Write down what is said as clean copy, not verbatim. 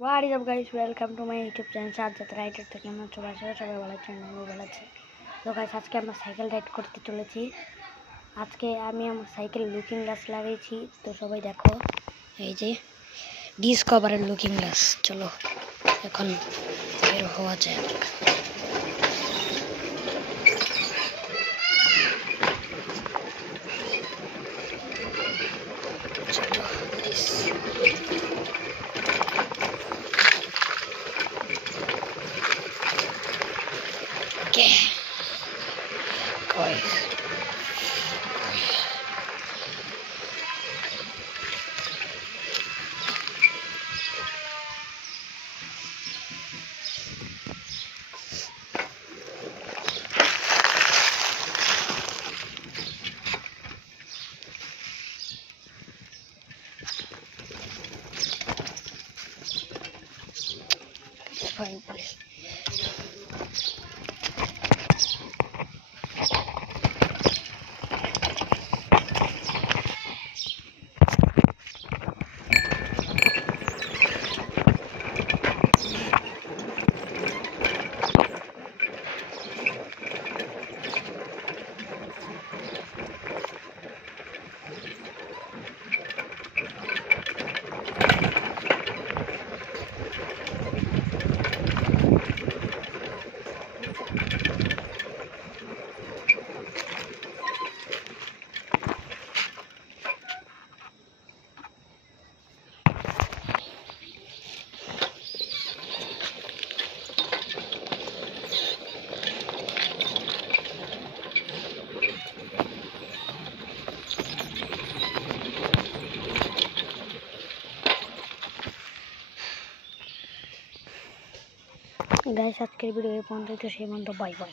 What is up guys, welcome to my YouTube channel Sajjad rider থেকে। কেমন আছো ভাই? সবাই ভালো আছেন, আমিও ভালো আছি। তো গাইস আজকে আমরা সাইকেল রাইড করতে চলেছি। আজকে আমি আমার সাইকেল লুকিং গ্লাস লাগাইছি, তো সবাই দেখো এই যে ডিসকভারের লুকিং গ্লাস। চলো এখন বের হওয়া যাক। Okay, guys. Fine, please. Guys আজকের ভিডিও এই পর্যন্ত, সেই পর্যন্ত বাই বাই।